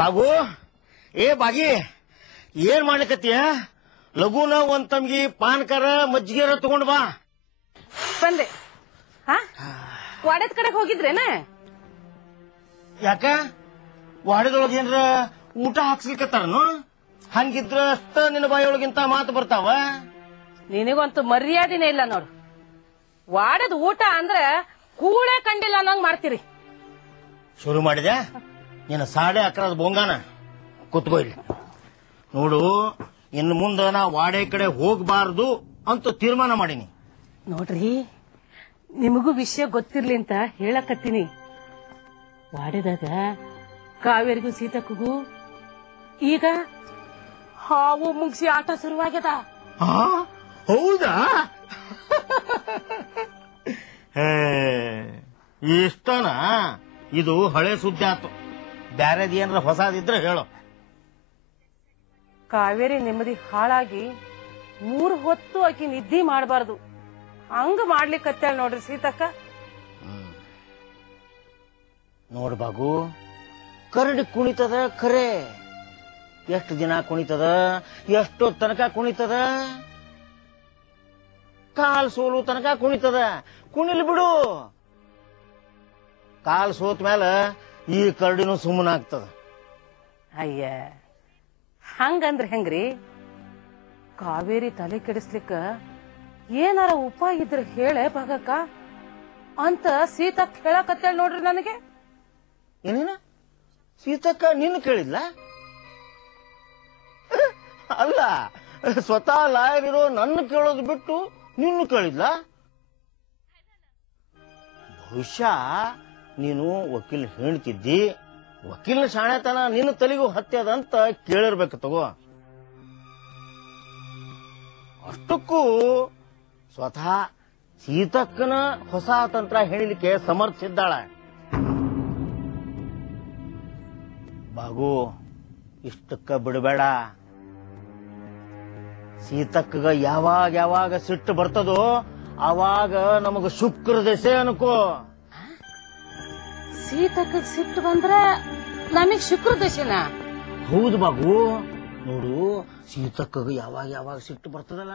ಬಾಗು ಏ ಬಾಗಿ ಏನ್ ಮಾಡ್ಲಿಕತ್ತೀಯ? ಲಘುನ ಒಂದ್ ತಮ್ಗಿ ಪಾನ್ಕರ ಮಜ್ಜಿಗೆರ ತಗೊಂಡ್ ಬಾ. ಬಂದೆ. ವಾಡದ್ ಕಡೆಗೆ ಹೋಗಿದ್ರೇನ? ಯಾಕ ವಾಡದೊಳಗ ಏನ್ರ ಊಟ ಹಾಕ್ಸ್ಲಿಕತ್ತಾರನು? ಹಂಗಿದ್ರ ಅಷ್ಟ ನಿನ್ನ ಬಾಯಿಯೊಳಗಿಂತ ಮಾತು ಬರ್ತಾವ. ನಿನಗಂತೂ ಮರ್ಯಾದಿನೇ ಇಲ್ಲ ನೋಡು. ವಾಡದ್ ಊಟ ಅಂದ್ರ ಕೂಳೆ ಕಂಡಿಲ್ಲ ಅನ್ನಂಗ್ ಮಾಡ್ತೀರಿ. ಶುರು ಮಾಡಿದೆ ನಿನ್ನ 11:30 ಬೊಂಗಾನ. ಕೂತ್ಕೋ ಇಲ್ಲಿ. ನೋಡು, ಇನ್ನು ಮುಂದೆ ನಾ ವಾಡೆ ಕಡೆ ಹೋಗಬಾರ್ದು ಅಂತ ತೀರ್ಮಾನ ಮಾಡೀನಿ. ನೋಡ್ರಿ, ನಿಮಗೂ ವಿಷಯ ಗೊತ್ತಿರ್ಲಿ ಅಂತ ಹೇಳಕತ್ತೀನಿ. ವಾಡೆದಾಗ ಕಾವೇರಿಗೂ ಸೀತಕ್ಕಗೂ ಈಗ ಹಾವು ಮುಗಿಸಿ ಆಟ ಶುರುವಾಗ್ಯದ. ಹೌದಾ? ಇಷ್ಟನ? ಇದು ಹಳೆ ಸುದ್ದಿ ಆತು. ಬ್ಯಾರೇದ್ ಏನ್ರ ಹೊಸದಿದ್ರೆ ಹೇಳು. ಕಾವೇರಿ ನೆಮ್ಮದಿ ಹಾಳಾಗಿ 3 ಹೊತ್ತು ಆಕಿ ನಿದ್ದಿ ಮಾಡಬಾರ್ದು ಹಂಗ ಮಾಡ್ಲಿಕ್ಕತ್ತ ನೋಡ್ರಿ ಸೀತಕ್ಕ. ನೋಡ್ ಬಾಗು, ಕರಡಿ ಕುಣಿತದ ಖರೆ. ಎಷ್ಟು ದಿನ ಕುಣಿತದ, ಎಷ್ಟೋ ತನಕ ಕುಣಿತದ, ಕಾಲ್ ಸೋಲು ತನಕ ಕುಣಿತದ. ಕುಣಿಲ್ ಬಿಡು. ಕಾಲ್ ಸೋತ್ ಮೇಲೆ ಈ ಕರಡಿನೂ ಸುಮ್ಮನಾಗ್ತದ. ಅಯ್ಯ, ಹಂಗಂದ್ರ ಹೆಂಗ್ರಿ? ಕಾವೇರಿ ತಲೆ ಕೆಡಿಸ್ಲಿಕ್ಕ ಏನಾರ ಉಪಾಯ ಇದ್ರ ಹೇಳೆ ಭಾಗಕ್ಕ ಅಂತ ಸೀತಕ್ಕ ಹೇಳಕತ್ತೇಳ ನೋಡ್ರಿ ನನಗೆ. ಏನೇನ? ಸೀತಕ್ಕ ನಿನ್ನ ಕೇಳಿದ್ಲ? ಅಲ್ಲ, ಸ್ವತಃ ಲಾಯರ್ ಇರೋ ನನ್ನ ಕೇಳೋದು ಬಿಟ್ಟು ನಿನ್ನ ಕೇಳಿದ್ಲ? ಬಹುಶಃ ನೀನು ವಕೀಲ್ ಹೇಳ್ತಿದ್ದಿ, ವಕೀಲನ ಶಾಣೆತನ ನಿನ್ನ ತಲೆಗೂ ಹತ್ಯದಂತ ಕೇಳಿರ್ಬೇಕು ತಗೋ. ಅಷ್ಟಕ್ಕೂ ಸ್ವತಃ ಸೀತಕ್ಕನ ಹೊಸ ತಂತ್ರ ಹೇಳಲಿಕ್ಕೆ ಸಮರ್ಥಿದ್ದಾಳ. ಬಾಗು, ಇಷ್ಟಕ್ಕ ಬಿಡಬೇಡ. ಸೀತಕ್ಕಗ ಯಾವಾಗ ಸಿಟ್ಟು ಬರ್ತದೋ ಅವಾಗ ನಮಗ ಶುಕ್ರ ದಶೆ ಅನ್ಕೋ. ಸೀತಕ್ಕ ಸಿಟ್ಟು ಬಂದ್ರ ನಮಗ್ ಶುಕ್ರ ದಶೆನಾ? ಹೌದು ಬಾಗು. ನೋಡು, ಸೀತಕ್ಕಗ ಯಾವಾಗ ಸಿಟ್ಟು ಬರ್ತದಲ್ಲ